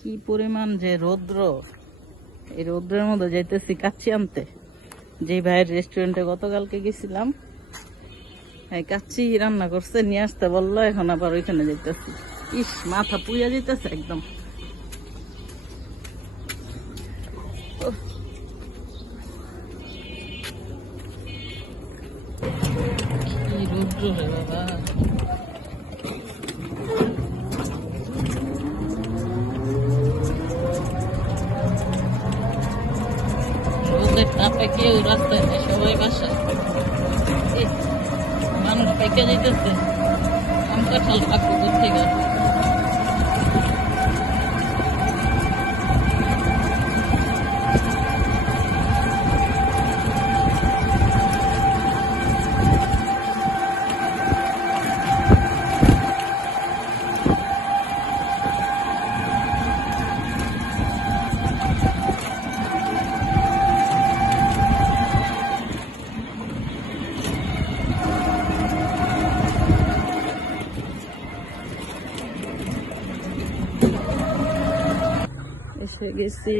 কি পরিমাণ যে রৌদ্র, এই রৌদ্রের মধ্যে যাইতেছি কাচ্চি আনতে। যে ভাইয়ের রেস্টুরেন্টে গতকালকে গেছিলাম, হ্যাঁ কাচ্চি রান্না করছে, নিয়ে আসতে বললো, এখন আবার ওইখানে যাইতেছি। ইস, মাথা পুইয়া যেতেছে একদম। কি রৌদ্র রে বাবা। রোদের তাপে কেউ রাস্তায় নেই, সবাই বাসায়। মানুষ পেকে যেতেছে, আম কাঁঠাল পাকবো দূর থেকে। এসে গেছি,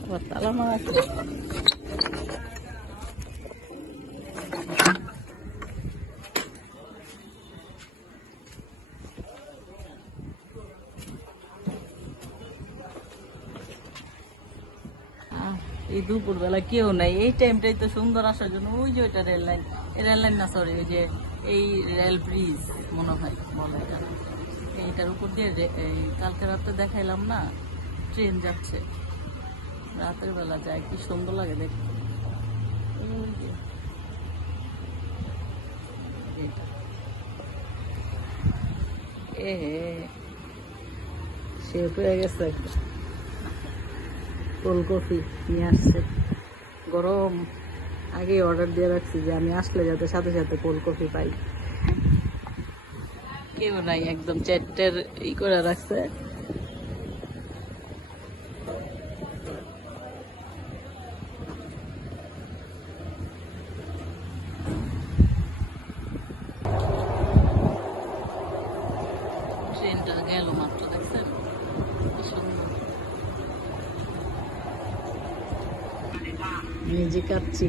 আবার তালা মারা আছে। এই দুপুর বেলা কেউ নাই, এই টাইমটাই তো সুন্দর আসার জন্য। ওই যে ওইটা রেল লাইন, রেল লাইন না সরি, ওই যে এই রেল ব্রিজ মনে হয় বলে এটা। এইটার উপর দিয়ে এই কালকে রাতে দেখাইলাম না, ট্রেন যাচ্ছে, রাতের বেলা যায়, কি সুন্দর লাগে দেখতে। এ সে হয়ে গেছে একটা কোল্ড কফি নিয়ে আসছে, গরম। আগে অর্ডার দিয়ে রাখছি যে আমি আসলে যাতে সাথে সাথে কোল্ড কফি পাই। কেউ নাই, একদম চ্যাটের ই করে রাখছে। ট্রেনটা গেল মাত্র, দেখছেন কি সুন্দর। নিজে কাচ্ছি।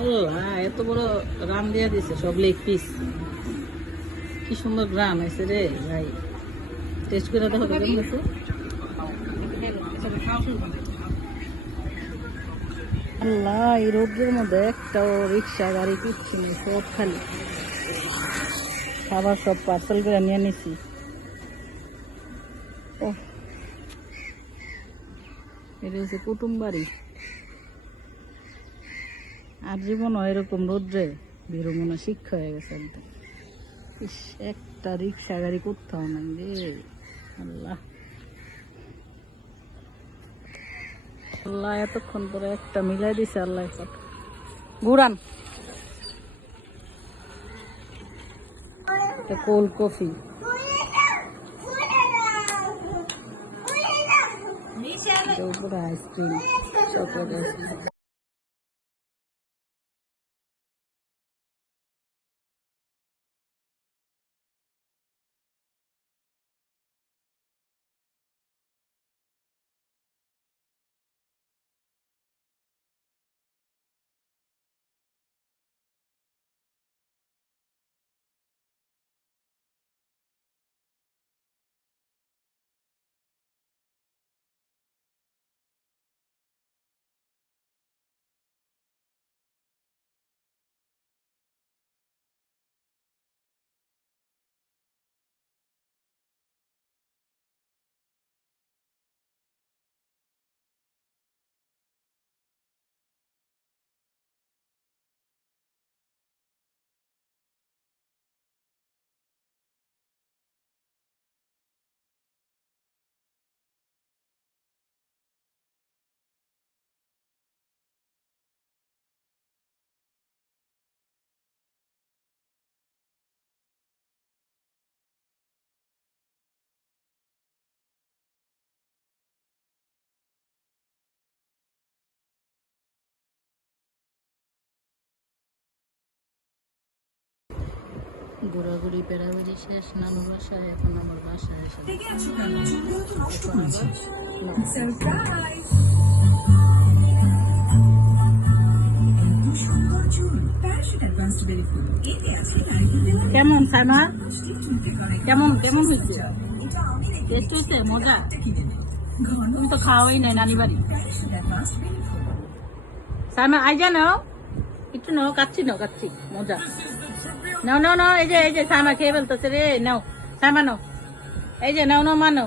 আল্লাহ, এত বড় রান দিয়া দিছে, সব লেগ পিস। কি সুন্দর গ্রাম আছে রে ভাই, টেস্ট করে দেখো তো কেমন আছে। আল্লাহ, এই রোদ্রের মধ্যে একটাও রিক্সা গাড়ি কিচ্ছু নেই, সব খালি। খাবার সব পার্সেল করে নিয়ে নিছি। ও, এটা হচ্ছে কুটুম বাড়ি। আর জীবনও এরকম রোদ্রে বেরো মনে শিক্ষা হয়ে গেছে একদম। ইস, একটা রিক্সা গাড়ি কোথাও নাই রে। আল্লাহ আল্লাহ, এতক্ষণ পরে একটা মিলাই দিছে আল্লাহ। ঘুরান কোল্ড কফি, উপরে আইসক্রিম, চকলেট আইসক্রিম। ঘোরাঘুরি পেরাঘুরি শেষ নানুর বাসায়, এখন আমার বাসায় এসে কেমন সাইমা, কেমন কেমন হয়েছে? টেস্ট হয়েছে? মজা? তুমি তো খাওয়াই নাই নানি বাড়ি। সাইমা আইজা নাও, একটু নাও, কাচ্ছি নাও, কাচ্ছি, মজা নাও নাও নাও। এই যে সাইমা খেয়ে ফেলতেছে রে, নাও সাইমা নাও, এই যে নাও নাও, মানো।